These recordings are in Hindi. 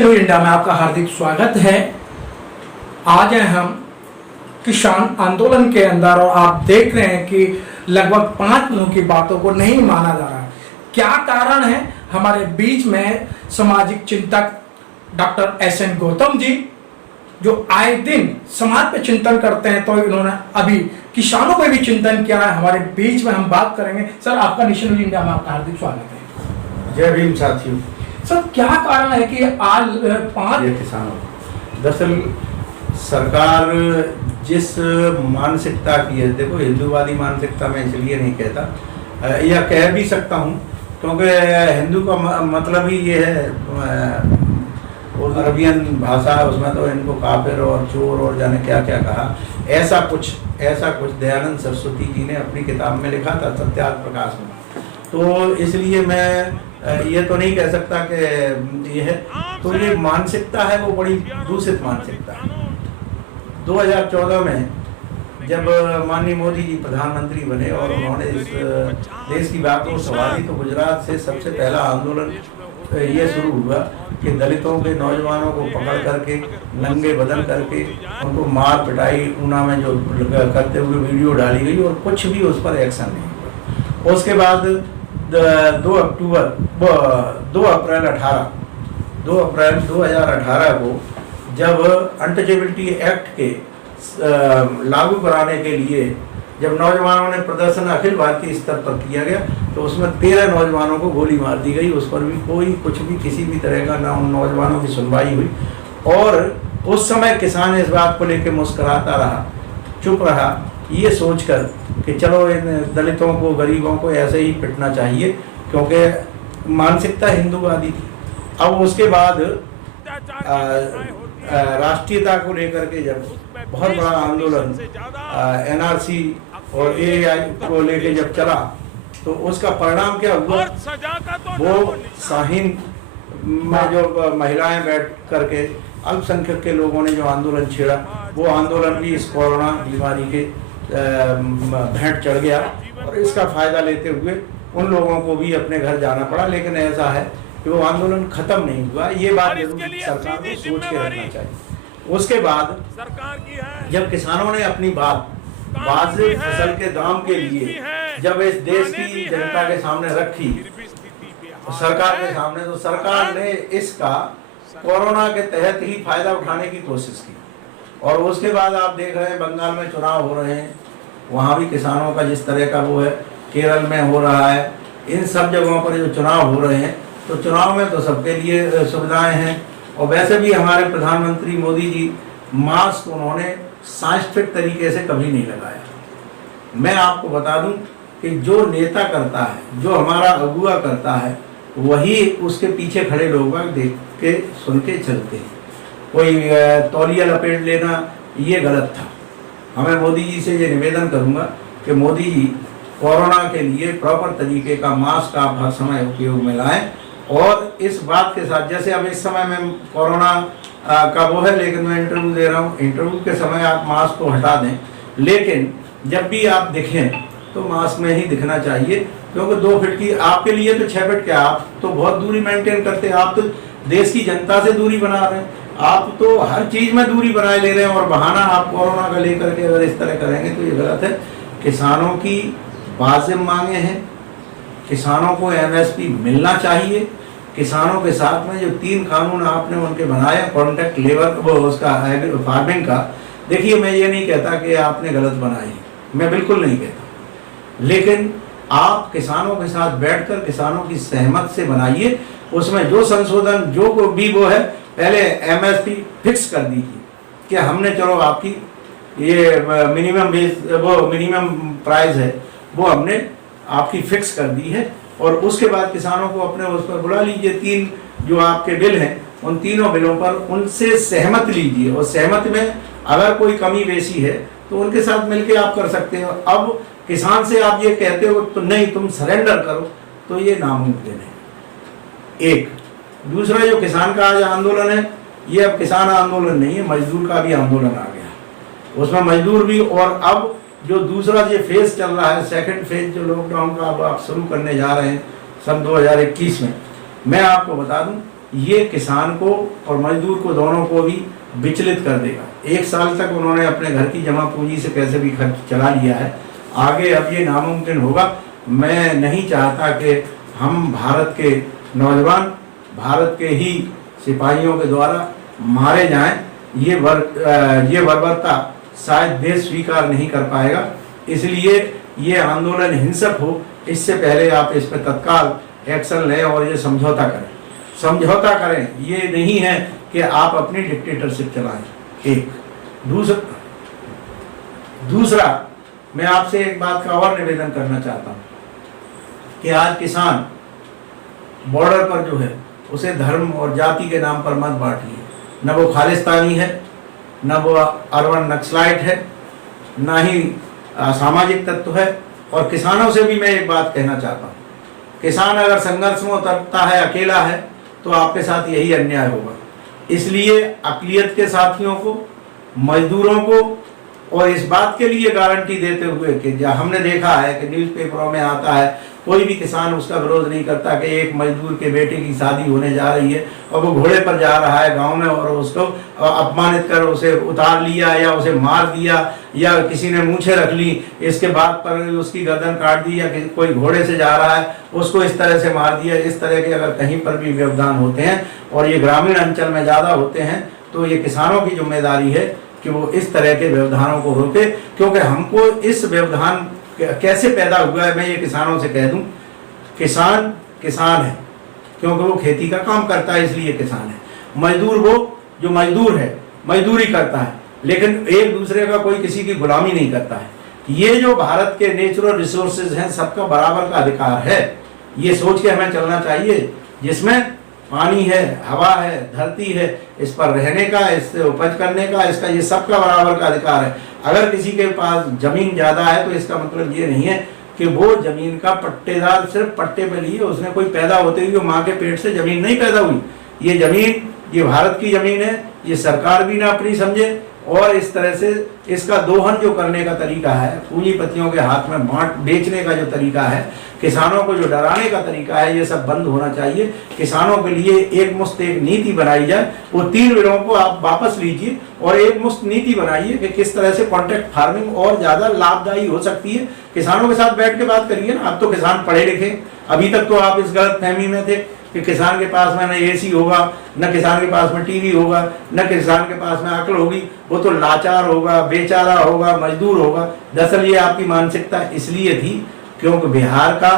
न्यूज़ इंडिया में आपका हार्दिक स्वागत है। आज हैं हम किसान आंदोलन के अंदर और आप देख रहे हैं कि लगभग 5 दिनों की बातों को नहीं माना जा रहा है। क्या कारण है? हमारे बीच में सामाजिक चिंतक डॉक्टर एस.एन. गौतम जी, जो आए दिन समाज पे चिंतन करते हैं, तो इन्होंने अभी किसानों पे भी चिंतन किया है। हमारे बीच में हम बात करेंगे। सर, आपका नेशन न्यूज़ इंडिया में आपका हार्दिक स्वागत है। जय भीम साथियों। सर, क्या कारण है कि आज 5 किसानों, दरअसल सरकार जिस मानसिकता की है, देखो हिंदूवादी मानसिकता में इसलिए नहीं कहता, या कह भी सकता हूँ क्योंकि हिंदू का मतलब ही ये है, अरबियन भाषा है, उसमें तो इनको काफिर और चोर और जाने क्या क्या कहा। ऐसा कुछ दयानंद सरस्वती जी ने अपनी किताब में लिखा था, सत्यार्थ प्रकाश में। तो इसलिए मैं ये तो नहीं कह सकता कि ये है, तो ये मानसिकता है वो बड़ी दूषित मानसिकता है। 2014 में जब माननीय मोदी जी प्रधानमंत्री बने और उन्होंने इस देश की बात को संभाली, तो गुजरात से सबसे पहला आंदोलन ये शुरू हुआ कि दलितों के नौजवानों को पकड़ करके नंगे बदन करके उनको मार पिटाई, ऊना में जो करते हुए वीडियो डाली गई और कुछ भी उस पर एक्शन नहीं हुआ। उसके बाद 2 अप्रैल 2018 को जब अनटचेबिलिटी एक्ट के लागू कराने के लिए जब नौजवानों ने प्रदर्शन अखिल भारतीय स्तर पर किया गया, तो उसमें 13 नौजवानों को गोली मार दी गई। उस पर भी कोई कुछ भी किसी भी तरह का ना उन नौजवानों की सुनवाई हुई। और उस समय किसान इस बात को लेकर मुस्कुराता रहा, चुप रहा, ये सोचकर कि चलो इन दलितों को, गरीबों को ऐसे ही पिटना चाहिए, क्योंकि मानसिकता हिंदूवादी थी। अब उसके बाद राष्ट्रीयता को लेकर के जब बहुत बड़ा आंदोलन एनआरसी और एआई को लेकर जब चला, तो उसका परिणाम क्या हुआ? वो शाहीन में जो महिलाएं बैठ करके अल्पसंख्यक के लोगों ने जो आंदोलन छेड़ा, वो आंदोलन भी इस कोरोना बीमारी के भेंट चढ़ गया और इसका फायदा लेते हुए उन लोगों को भी अपने घर जाना पड़ा। लेकिन ऐसा है कि वो आंदोलन खत्म नहीं हुआ। ये बात सरकार को सोच के रखना चाहिए। उसके बाद सरकार की है, जब किसानों ने अपनी बात वाजिब फसल के दाम के लिए जब इस देश की जनता के सामने रखी, सरकार के सामने, तो सरकार ने इसका कोरोना के तहत ही फायदा उठाने की कोशिश की। और उसके बाद आप देख रहे हैं बंगाल में चुनाव हो रहे हैं, वहाँ भी किसानों का जिस तरह का वो है, केरल में हो रहा है, इन सब जगहों पर जो चुनाव हो रहे हैं, तो चुनाव में तो सबके लिए सुविधाएं हैं। और वैसे भी हमारे प्रधानमंत्री मोदी जी मास्क उन्होंने साइंटिफिक तरीके से कभी नहीं लगाया। मैं आपको बता दूं कि जो नेता करता है, जो हमारा अगुआ करता है, वही उसके पीछे खड़े लोग देख के सुन के चलते हैं। कोई तौलिया लपेट लेना ये गलत था। हमें मोदी जी से ये निवेदन करूंगा कि मोदी जी कोरोना के लिए प्रॉपर तरीके का मास्क आप हर समय उपयोग में लाएं। और इस बात के साथ, जैसे अब इस समय में कोरोना का वो है, लेकिन मैं इंटरव्यू दे रहा हूँ, इंटरव्यू के समय आप मास्क को हटा दें, लेकिन जब भी आप दिखें तो मास्क में ही दिखना चाहिए, क्योंकि 2 फीट की आपके लिए तो 6 फीट क्या, आप तो बहुत दूरी मेंटेन करते हैं। आप तो देश की जनता से दूरी बना रहे हैं, आप तो हर चीज में दूरी बनाए ले रहे हैं, और बहाना आप कोरोना का लेकर के अगर इस तरह करेंगे तो ये गलत है। किसानों की वाजिब मांगे हैं, किसानों को एमएसपी मिलना चाहिए। किसानों के साथ में जो 3 कानून आपने उनके बनाए, कॉन्ट्रैक्ट लेबर वो उसका फार्मिंग का, देखिए मैं ये नहीं कहता कि आपने गलत बनाई, मैं बिल्कुल नहीं कहता, लेकिन आप किसानों के साथ बैठकर किसानों की सहमत से बनाइए। उसमें जो संशोधन जो भी वो है, पहले एमएसपी फिक्स कर दीजिए कि हमने चलो आपकी ये मिनिमम प्राइस है वो हमने आपकी फिक्स कर दी है, और उसके बाद किसानों को अपने उस पर बुला लीजिए। 3 जो आपके बिल हैं, उन तीनों बिलों पर उनसे सहमत लीजिए, और सहमत में अगर कोई कमी बेसी है तो उनके साथ मिलकर आप कर सकते हो। अब किसान से आप ये कहते हो तो नहीं तुम सरेंडर करो, तो ये नामुमकिन है। एक दूसरा जो किसान का आज आंदोलन है, ये अब किसान आंदोलन नहीं है, मजदूर का भी आंदोलन आ गया। उसमें मजदूर भी, और अब जो दूसरा ये फेज चल रहा है, सेकंड फेज जो लॉकडाउन का अब आप शुरू करने जा रहे हैं सन 2021 में, मैं आपको बता दूं ये किसान को और मजदूर को दोनों को भी विचलित कर देगा। 1 साल तक उन्होंने अपने घर की जमा पूंजी से कैसे भी खर्च चला लिया है, आगे अब ये नामुमकिन होगा। मैं नहीं चाहता कि हम भारत के नौजवान भारत के ही सिपाहियों के द्वारा मारे जाएं। ये बर्बरता शायद देश स्वीकार नहीं कर पाएगा, इसलिए ये आंदोलन हिंसक हो, इससे पहले आप इस पर तत्काल एक्शन लें और ये समझौता करें। ये नहीं है कि आप अपनी डिक्टेटरशिप चलाएं। एक दूसरा मैं आपसे एक बात का और निवेदन करना चाहता हूं कि आज किसान बॉर्डर पर जो है उसे धर्म और जाति के नाम पर मत बांटिए। न वो खालिस्तानी है, न वो अरवन नक्सलाइट है, न ही सामाजिक तत्व है। और किसानों से भी मैं एक बात कहना चाहता हूँ, किसान अगर संघर्ष में उतरता है, अकेला है, तो आपके साथ यही अन्याय होगा। इसलिए अक़लियत के साथियों को, मजदूरों को, और इस बात के लिए गारंटी देते हुए कि जहाँ हमने देखा है कि न्यूज़पेपरों में आता है, कोई भी किसान उसका विरोध नहीं करता कि एक मजदूर के बेटे की शादी होने जा रही है और वो घोड़े पर जा रहा है गांव में और उसको अपमानित कर उसे उतार लिया या उसे मार दिया या किसी ने मूछें रख ली, इसके बाद पर उसकी गर्दन काट दी, या कोई घोड़े से जा रहा है उसको इस तरह से मार दिया। इस तरह के अगर कहीं पर भी व्यवधान होते हैं और ये ग्रामीण अंचल में ज़्यादा होते हैं, तो ये किसानों की जिम्मेदारी है कि वो इस तरह के व्यवधानों को रोके। क्योंकि हमको इस व्यवधान कैसे पैदा हुआ है, मैं ये किसानों से कह दूं, किसान है क्योंकि वो खेती का काम करता है, इसलिए किसान है। मजदूर वो जो मजदूर है, मजदूरी करता है, लेकिन एक दूसरे का कोई किसी की गुलामी नहीं करता है। ये जो भारत के नेचुरल रिसोर्सेज हैं, सबका बराबर का अधिकार है, ये सोच के हमें चलना चाहिए। जिसमें पानी है, हवा है, धरती है, इस पर रहने का, इससे उपज करने का, इसका ये सबका बराबर का अधिकार है। अगर किसी के पास जमीन ज्यादा है तो इसका मतलब ये नहीं है कि वो जमीन का पट्टेदार सिर्फ पट्टे पे लिए, उसने कोई पैदा होते हुए माँ के पेट से जमीन नहीं पैदा हुई। ये जमीन, ये भारत की जमीन है, ये सरकार भी ना अपनी समझे। और इस तरह से इसका दोहन जो करने का तरीका है, पूंजीपतियों के हाथ में बांट बेचने का जो तरीका है, किसानों को जो डराने का तरीका है, ये सब बंद होना चाहिए। किसानों के लिए एक मुश्त एक नीति बनाई जाए। वो 3 बिलों को आप वापस लीजिए और एक मुश्त नीति बनाइए कि किस तरह से कॉन्ट्रैक्ट फार्मिंग और ज्यादा लाभदायी हो सकती है। किसानों के साथ बैठ के बात करिए ना। अब तो किसान पढ़े लिखे, अभी तक तो आप इस गलत फहमी में थे कि किसान के पास में न एसी होगा, न किसान के पास में टीवी होगा, न किसान के पास में अक्ल होगी, वो तो लाचार होगा, बेचारा होगा, मजदूर होगा। दरअसल ये आपकी मानसिकता इसलिए थी क्योंकि बिहार का,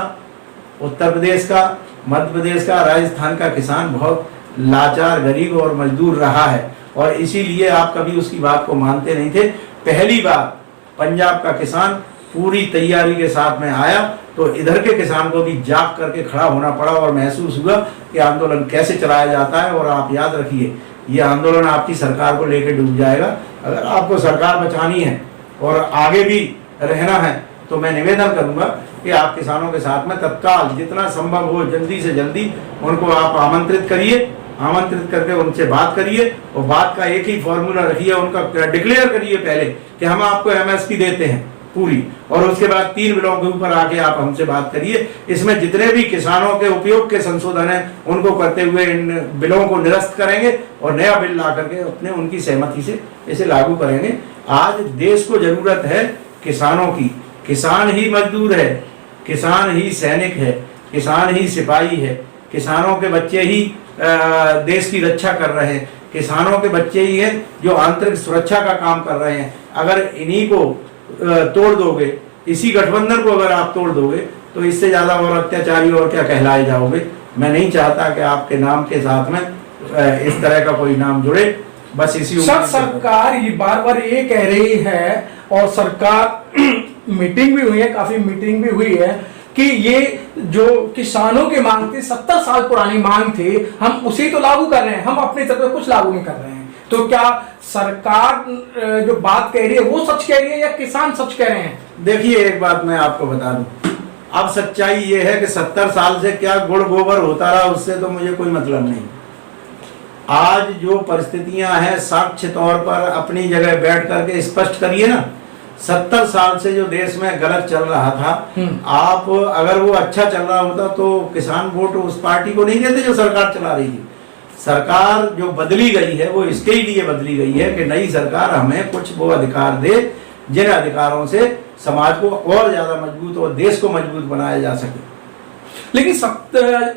उत्तर प्रदेश का, मध्य प्रदेश का, राजस्थान का किसान बहुत लाचार, गरीब और मजदूर रहा है, और इसीलिए आप कभी उसकी बात को मानते नहीं थे। पहली बार पंजाब का किसान पूरी तैयारी के साथ में आया तो इधर के किसान को भी जाग करके खड़ा होना पड़ा और महसूस हुआ कि आंदोलन कैसे चलाया जाता है। और आप याद रखिए, ये आंदोलन आपकी सरकार को लेकर डूब जाएगा। अगर आपको सरकार बचानी है और आगे भी रहना है तो मैं निवेदन करूंगा कि आप किसानों के साथ में तत्काल जितना संभव हो जल्दी से जल्दी उनको आप आमंत्रित करिए, आमंत्रित करके उनसे बात करिए और बात का एक ही फॉर्मूला रखिए, उनका डिक्लेयर करिए पहले कि हम आपको एमएसपी देते हैं पूरी, और उसके बाद 3 बिलों के ऊपर आके आप हमसे बात करिए। इसमें जितने भी किसानों के उपयोग के संशोधन हैं उनको करते हुए इन बिलों को निरस्त करेंगे और नया बिल ला करके अपने उनकी सहमति से इसे लागू करेंगे। आज देश को जरूरत है किसानों की। किसान ही मजदूर है, किसान ही सैनिक है, किसान ही सिपाही है, किसानों के बच्चे ही देश की रक्षा कर रहे हैं, किसानों के बच्चे ही हैं जो आंतरिक सुरक्षा का काम कर रहे हैं। अगर इन्हीं को तोड़ दोगे, इसी गठबंधन को अगर आप तोड़ दोगे तो इससे ज्यादा और अत्याचारी और क्या कहलाए जाओगे। मैं नहीं चाहता कि आपके नाम के साथ में इस तरह का कोई नाम जुड़े। बस इसी सरकार ये बार ये कह रही है और सरकार मीटिंग भी हुई है, काफी मीटिंग भी हुई है कि ये जो किसानों की मांग थी, 70 साल पुरानी मांग थी, हम उसी तो लागू कर रहे हैं, हम अपनी तरफ से कुछ लागू नहीं कर रहे हैं। तो क्या सरकार जो बात कह रही है वो सच कह रही है या किसान सच कह रहे हैं? देखिए, एक बात मैं आपको बता दूं, अब सच्चाई ये है कि 70 साल से क्या गुड़ गोबर होता रहा, उससे तो मुझे कोई मतलब नहीं। आज जो परिस्थितियां हैं साक्ष्य तौर पर अपनी जगह बैठ करके स्पष्ट करिए ना। 70 साल से जो देश में गलत चल रहा था, आप अगर वो अच्छा चल रहा होता तो किसान वोट उस पार्टी को नहीं देते जो सरकार चला रही थी। सरकार जो बदली गई है वो इसके ही लिए बदली गई है कि नई सरकार हमें कुछ वो अधिकार दे जिन अधिकारों से समाज को और ज्यादा मजबूत और देश को मजबूत बनाया जा सके। लेकिन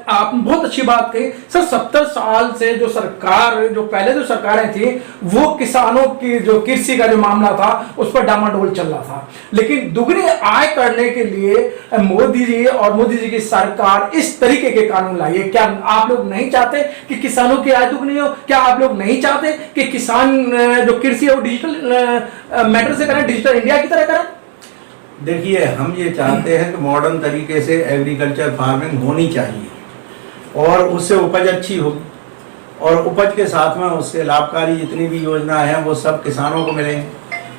आप बहुत अच्छी बात कही सर, 70 साल से जो सरकार, जो पहले जो सरकारें थी, वो किसानों की जो कृषि का जो मामला था उस पर डामाडोल चल रहा था। लेकिन दुगनी आय करने के लिए मोदी जी और मोदी जी की सरकार इस तरीके के कानून लाई है। क्या आप लोग नहीं चाहते कि किसानों की आय दुगनी हो? क्या आप लोग नहीं चाहते कि किसान जो कृषि है वो डिजिटल मैटर से करें, डिजिटल इंडिया की तरह करें? देखिए, हम ये चाहते हैं कि मॉडर्न तरीके से एग्रीकल्चर फार्मिंग होनी चाहिए और उससे उपज अच्छी होगी और उपज के साथ में उससे लाभकारी जितनी भी योजनाएं हैं वो सब किसानों को मिलेंगे।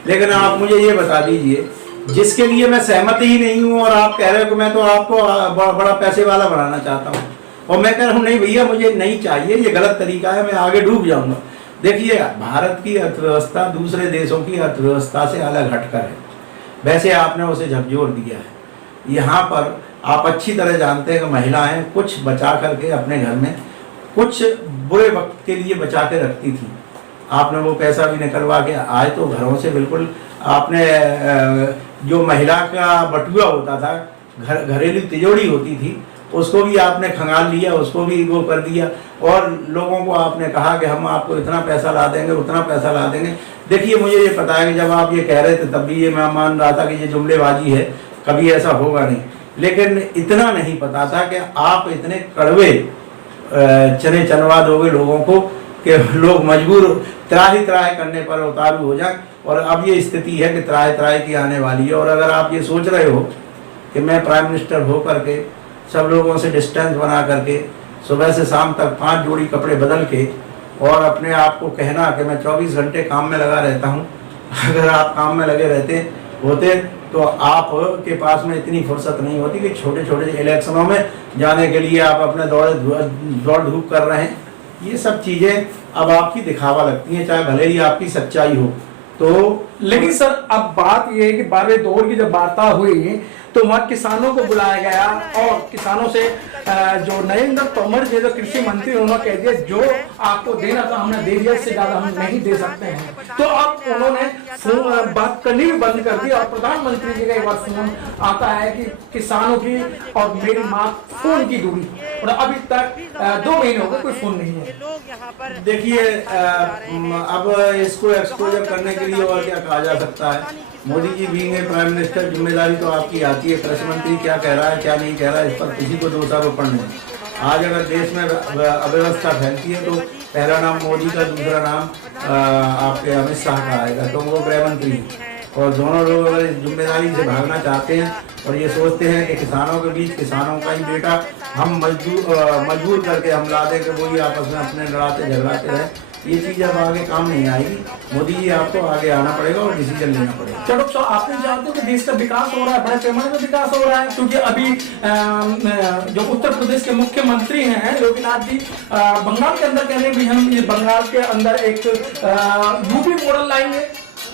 लेकिन आप मुझे ये बता दीजिए, जिसके लिए मैं सहमत ही नहीं हूँ और आप कह रहे हो कि मैं तो आपको बड़ा पैसे वाला बनाना चाहता हूँ और मैं कह रहा हूँ नहीं भैया मुझे नहीं चाहिए, ये गलत तरीका है, मैं आगे डूब जाऊंगा। देखिए, भारत की अर्थव्यवस्था दूसरे देशों की अर्थव्यवस्था से अलग हटकर है। वैसे आपने उसे झकझोर दिया है। यहाँ पर आप अच्छी तरह जानते हैं कि महिलाएं कुछ बचा करके अपने घर में कुछ बुरे वक्त के लिए बचा के रखती थी। आपने वो पैसा भी निकलवा के आए तो घरों से बिल्कुल आपने जो महिला का बटुआ होता था, घरेलू तिजोरी होती थी, उसको भी आपने खंगाल लिया, उसको भी वो कर दिया और लोगों को आपने कहा कि हम आपको इतना पैसा ला देंगे, उतना पैसा ला देंगे। देखिए, मुझे ये पता है कि जब आप ये कह रहे थे तब भी ये मैं मान रहा था कि ये जुमलेबाजी है, कभी ऐसा होगा नहीं। लेकिन इतना नहीं पता था कि आप इतने कड़वे चने चनवा दोगे लोगों को कि लोग मजबूर त्राही करने पर उतारू हो जाए। और अब ये स्थिति है कि त्राही की आने वाली है। और अगर आप ये सोच रहे हो कि मैं प्राइम मिनिस्टर हो करके सब लोगों से डिस्टेंस बना करके सुबह से शाम तक 5 जोड़ी कपड़े बदल के और अपने आप को कहना कि मैं 24 घंटे काम में लगा रहता हूँ, अगर आप काम में लगे रहते होते तो आप के पास में इतनी फुर्सत नहीं होती कि छोटे छोटे इलेक्शनों में जाने के लिए आप अपने दौड़ धूप कर रहे हैं। ये सब चीज़ें अब आपकी दिखावा लगती हैं, चाहे भले ही आपकी सच्चाई हो। तो लेकिन सर, अब बात यह है कि 12वें दौर की जब वार्ता हुई तो वहाँ किसानों को बुलाया गया और किसानों से जो नरेंद्र तोमर जी जो कृषि मंत्री उन्होंने कह दिया जो आपको देना था हमने दे दिया, इससे ज्यादा हम नहीं दे सकते हैं। तो अब उन्होंने बात करनी भी बंद कर दी और प्रधानमंत्री जी का एक बार फोन आता है कि किसानों की और मेरी माँ फोन की दूरी, और अभी तक 2 महीने हो गए कोई फोन नहीं है। देखिए, अब इसको एक्सपोजर करने के लिए और क्या कहा जा सकता है। मोदी जी भी हैं प्राइम मिनिस्टर, जिम्मेदारी तो आपकी आती है। कृषि मंत्री क्या कह रहा है क्या नहीं कह रहा है इस पर किसी को दोषारोपण नहीं। आज अगर देश में अव्यवस्था फैलती है तो पहला नाम मोदी का, दूसरा नाम आपके अमित शाह का आएगा, तो वो गृह मंत्री हैं। और दोनों लोग अगर इस जिम्मेदारी से भागना चाहते हैं और ये सोचते हैं कि किसानों के बीच किसानों का ही बेटा हम मजबूर करके हम ला दें कि वो ही आपस में अपने लड़ाते झगड़ाते रहे, ये चीज अब आगे काम नहीं आएगी। मोदी जी आपको आगे आना पड़ेगा और डिसीजन लेना पड़ेगा। चलो सर, आपने जानते हो कि देश का विकास हो रहा है, बड़े पैमाने पर विकास हो रहा है, क्योंकि अभी जो उत्तर प्रदेश के मुख्यमंत्री हैं योगीनाथ जी बंगाल के अंदर कह रहे हैं भी हम ये बंगाल के अंदर एक यूपी मॉडल लाएंगे।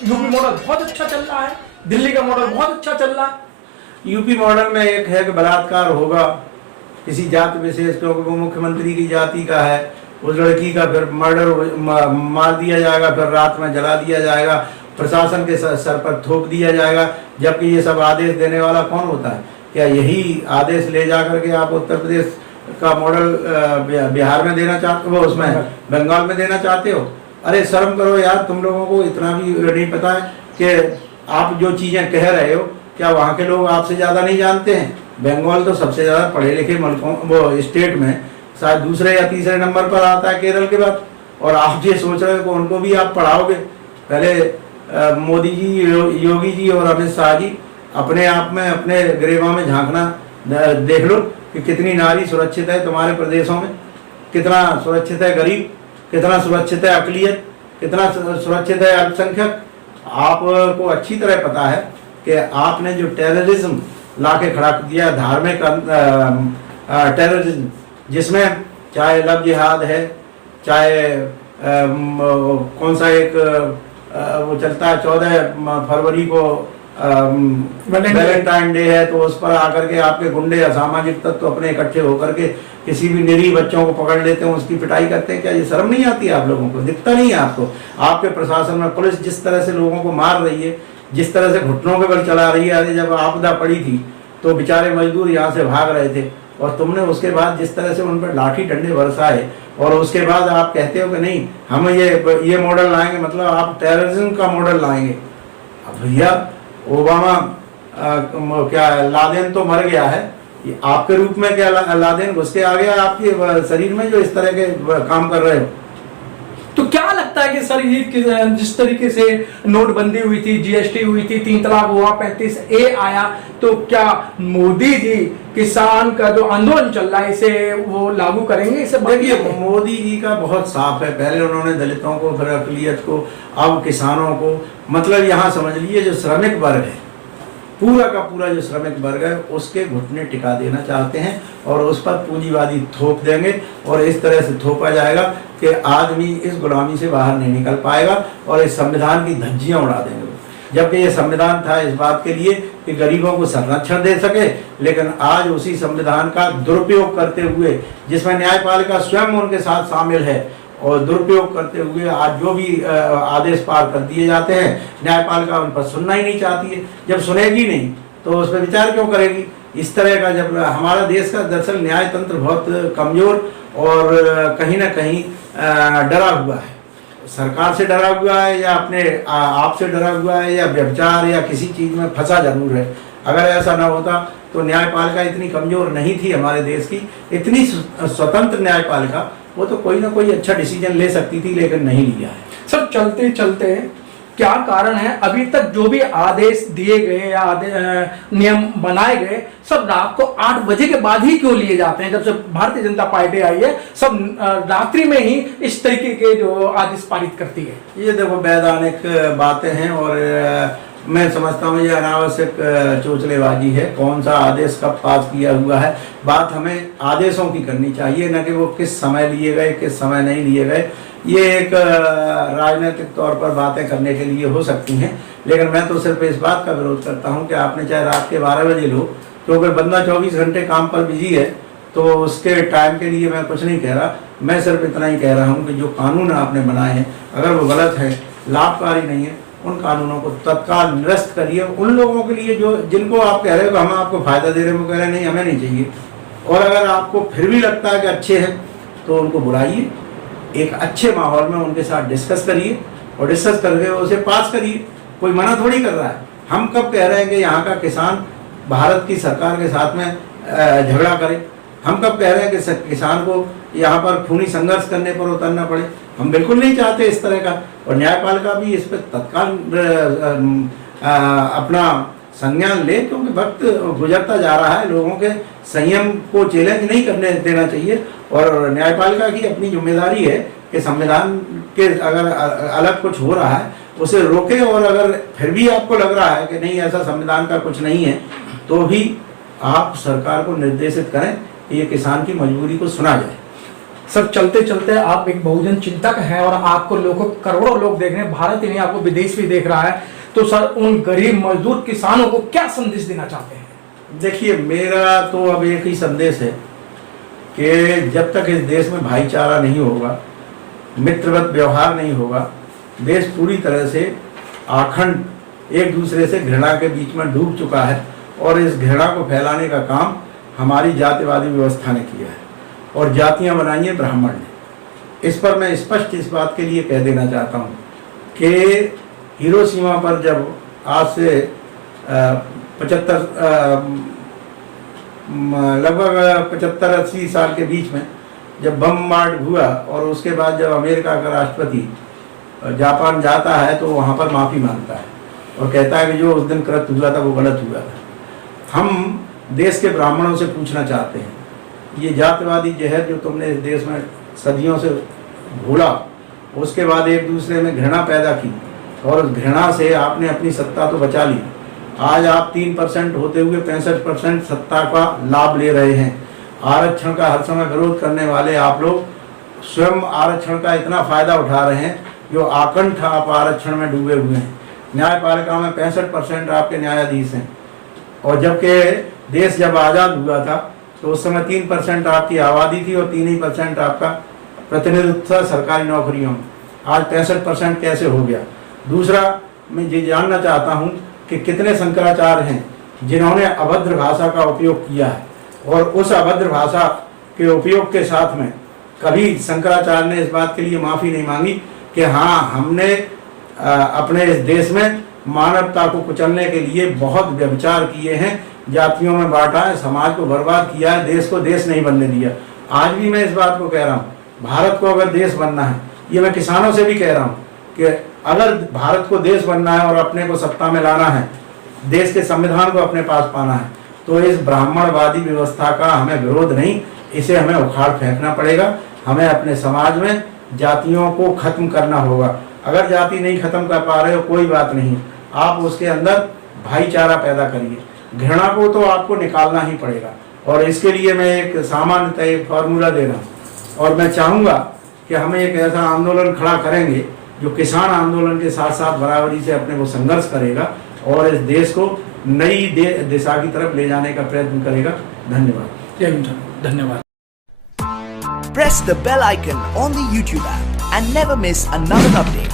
यूपी मॉडल बहुत अच्छा चल रहा है, दिल्ली का मॉडल बहुत अच्छा चल रहा है। यूपी मॉडल में एक है कि बलात्कार होगा किसी जाति विशेष, क्योंकि वो मुख्यमंत्री की जाति का है, उस लड़की का फिर मर्डर मार दिया जाएगा, फिर रात में जला दिया जाएगा, प्रशासन के सर पर थोप दिया जाएगा। जबकि ये सब आदेश देने वाला कौन होता है? क्या यही आदेश ले जा करके आप उत्तर प्रदेश का मॉडल बिहार में देना चाहते हो, उसमें बंगाल में देना चाहते हो? अरे शर्म करो यार, तुम लोगों को इतना भी नहीं पता है कि आप जो चीजें कह रहे हो क्या वहाँ के लोग आपसे ज्यादा नहीं जानते हैं? बंगाल तो सबसे ज्यादा पढ़े लिखे मुल्कों वो स्टेट में शायद दूसरे या तीसरे नंबर पर आता है केरल के बाद, और आप ये सोच रहे हो कि उनको भी आप पढ़ाओगे? पहले मोदी जी, योगी जी और अमित शाह जी अपने आप में अपने गिरेबां में झांकना देख लो कि कितनी नारी सुरक्षित है तुम्हारे प्रदेशों में, कितना सुरक्षित है गरीब, कितना सुरक्षित है अकलियत, कितना सुरक्षित है अल्पसंख्यक। आपको अच्छी तरह पता है कि आपने जो टेररिज्म ला के खड़ा दिया, धार्मिक टेररिज्म, जिसमें चाहे लव जिहाद है, चाहे कौन सा एक वो चलता है 14 फरवरी को वैलेंटाइन डे है तो उस पर आकर के आपके गुंडे असामाजिक तत्व अपने इकट्ठे होकर के किसी भी निरीह बच्चों को पकड़ लेते हैं, उसकी पिटाई करते हैं। क्या ये शर्म नहीं आती है आप लोगों को? दिखता नहीं है आपको? आपके प्रशासन में पुलिस जिस तरह से लोगों को मार रही है, जिस तरह से घुटनों के बल चला रही है। अरे जब आपदा पड़ी थी तो बेचारे मजदूर यहाँ से भाग रहे थे और तुमने उसके बाद जिस तरह से उन पर लाठी डंडे बरसाए और उसके बाद आप कहते हो कि नहीं हम ये मॉडल लाएंगे, मतलब आप टेररिज्म का मॉडल लाएंगे। अब भैया ओबामा क्या लादेन तो मर गया है, ये आपके रूप में क्या लादेन घुस के आ गया आपके शरीर में जो इस तरह के काम कर रहे हो? तो क्या लगता है कि सर ये जिस तरीके से नोटबंदी हुई थी, जीएसटी हुई थी, 3 तलाक हुआ, 35A आया, तो क्या मोदी जी किसान का जो आंदोलन चल रहा है इसे वो लागू करेंगे? इसे देखिए मोदी जी का बहुत साफ है, पहले उन्होंने दलितों को, फिर अकलियत को, अब किसानों को, मतलब यहाँ समझ लीजिए जो श्रमिक वर्ग है, पूरा का पूरा जो श्रमिक वर्ग है उसके घुटने टिका देना चाहते हैं और उस पर पूंजीवादी थोप देंगे और इस तरह से थोपा जाएगा कि आदमी इस गुलामी से बाहर नहीं निकल पाएगा और इस संविधान की धज्जियां उड़ा देंगे। जबकि ये संविधान था इस बात के लिए कि गरीबों को संरक्षण दे सके, लेकिन आज उसी संविधान का दुरुपयोग करते हुए, जिसमें न्यायपालिका स्वयं उनके साथ शामिल है, और दुरुपयोग करते हुए आज जो भी आदेश पार कर दिए जाते हैं, न्यायपालिका उन पर सुनना ही नहीं चाहती है। जब सुनेगी नहीं तो उस पर विचार क्यों करेगी? इस तरह का जब हमारा देश का दरअसल न्याय तंत्र बहुत कमजोर और कहीं ना कहीं डरा हुआ है, सरकार से डरा हुआ है या अपने आप से डरा हुआ है या व्यभिचार या किसी चीज में फंसा जरूर है। अगर ऐसा ना होता तो न्यायपालिका इतनी कमजोर नहीं थी हमारे देश की, इतनी स्वतंत्र न्यायपालिका, वो तो कोई ना कोई अच्छा डिसीजन ले सकती थी, लेकिन नहीं लिया है। सर चलते चलते क्या कारण है अभी तक जो भी आदेश दिए गए या नियम बनाए गए सब रात को 8 बजे के बाद ही क्यों लिए जाते हैं? जब से भारतीय जनता पार्टी आई है सब रात्रि में ही इस तरीके के जो आदेश पारित करती है। ये देखो वैधानिक बातें हैं और मैं समझता हूँ ये अनावश्यक चोचलेबाजी है। कौन सा आदेश कब पास किया हुआ है, बात हमें आदेशों की करनी चाहिए, न कि वो किस समय लिए गए किस समय नहीं लिए गए। ये एक राजनीतिक तौर पर बातें करने के लिए हो सकती हैं, लेकिन मैं तो सिर्फ इस बात का विरोध करता हूँ कि आपने चाहे रात के 12 बजे लो, क्योंकि बंदा 24 घंटे काम पर बिजी है तो उसके टाइम के लिए मैं कुछ नहीं कह रहा। मैं सिर्फ इतना ही कह रहा हूँ कि जो कानून आपने बनाए हैं अगर वो गलत है, लाभकारी नहीं है, उन कानूनों को तत्काल निरस्त करिए। उन लोगों के लिए जो जिनको आप कह रहे हो कि हम आपको फायदा दे रहे हैं, वो कह रहे हैं नहीं हमें नहीं चाहिए, और अगर आपको फिर भी लगता है कि अच्छे हैं तो उनको बुलाइए, एक अच्छे माहौल में उनके साथ डिस्कस करिए और डिस्कस करके उसे पास करिए। कोई मना थोड़ी कर रहा है। हम कब कह रहे हैं कि यहाँ का किसान भारत की सरकार के साथ में झगड़ा करे? हम कब कह रहे हैं कि किसान को यहाँ पर खूनी संघर्ष करने पर उतरना पड़े? हम बिल्कुल नहीं चाहते इस तरह का। और न्यायपालिका भी इस पर तत्काल अपना संज्ञान ले, क्योंकि वक्त गुजरता जा रहा है, लोगों के संयम को चैलेंज नहीं करने देना चाहिए। और न्यायपालिका की अपनी जिम्मेदारी है कि संविधान के अगर अलग कुछ हो रहा है उसे रोके, और अगर फिर भी आपको लग रहा है कि नहीं ऐसा संविधान का कुछ नहीं है तो भी आप सरकार को निर्देशित करें कि ये किसान की मजबूरी को सुना जाए। सर चलते चलते आप एक बहुजन चिंतक हैं और आपको लोगों करोड़ों लोग देख रहे हैं, भारत ही नहीं आपको विदेश भी देख रहा है, तो सर उन गरीब मजदूर किसानों को क्या संदेश देना चाहते हैं? देखिए मेरा तो अब एक ही संदेश है कि जब तक इस देश में भाईचारा नहीं होगा, मित्रवत व्यवहार नहीं होगा, देश पूरी तरह से आखंड एक दूसरे से घृणा के बीच में डूब चुका है। और इस घृणा को फैलाने का काम हमारी जातिवादी व्यवस्था ने किया है और जातियां बनाई हैं ब्राह्मण ने। इस पर मैं स्पष्ट इस बात के लिए कह देना चाहता हूँ कि हिरोशिमा पर जब आज से 75 लगभग 75-80 साल के बीच में जब बमबार्ड हुआ और उसके बाद जब अमेरिका का राष्ट्रपति जापान जाता है तो वहाँ पर माफ़ी मांगता है और कहता है कि जो उस दिन कृत्य हुआ था वो गलत हुआ था। हम देश के ब्राह्मणों से पूछना चाहते हैं, ये जातिवादी जहर जो तुमने इस देश में सदियों से घोला, उसके बाद एक दूसरे में घृणा पैदा की और उस घृणा से आपने अपनी सत्ता तो बचा ली। आज आप 3% होते हुए 65% सत्ता का लाभ ले रहे हैं। आरक्षण का हर समय विरोध करने वाले आप लोग स्वयं आरक्षण का इतना फायदा उठा रहे हैं जो आकंठ आप आरक्षण में डूबे हुए हैं। न्यायपालिका में 65% आपके न्यायाधीश हैं। और जबकि देश जब आज़ाद हुआ था तो उस समय 3% आपकी आबादी थी और 3% आपका प्रतिनिधित्व था सरकारी नौकरियों में। आज 65% कैसे हो गया? दूसरा, मैं ये जानना चाहता हूँ कि कितने शंकराचार्य हैं जिन्होंने अभद्र भाषा का उपयोग किया है, और उस अभद्र भाषा के उपयोग के साथ में कभी शंकराचार्य ने इस बात के लिए माफ़ी नहीं मांगी कि हाँ, हमने अपने इस देश में मानवता को कुचलने के लिए बहुत व्यभिचार किए हैं, जातियों में बांटा है, समाज को बर्बाद किया है, देश को देश नहीं बनने दिया। आज भी मैं इस बात को कह रहा हूँ, भारत को अगर देश बनना है, ये मैं किसानों से भी कह रहा हूँ कि अगर भारत को देश बनना है और अपने को सत्ता में लाना है, देश के संविधान को अपने पास पाना है, तो इस ब्राह्मणवादी व्यवस्था का हमें विरोध नहीं, इसे हमें उखाड़ फेंकना पड़ेगा। हमें अपने समाज में जातियों को खत्म करना होगा। अगर जाति नहीं खत्म कर पा रहे हो, कोई बात नहीं, आप उसके अंदर भाईचारा पैदा करिए। घृणा को तो आपको निकालना ही पड़ेगा, और इसके लिए मैं एक सामान्यतः एक फार्मूला दे रहा हूँ, और मैं चाहूँगा कि हमें एक ऐसा आंदोलन खड़ा करेंगे जो किसान आंदोलन के साथ साथ बराबरी से अपने को संघर्ष करेगा और इस देश को नई दिशा की तरफ ले जाने का प्रयत्न करेगा। धन्यवाद। जय हिंद। धन्यवाद। Press the bell icon on the YouTube app and never miss another update.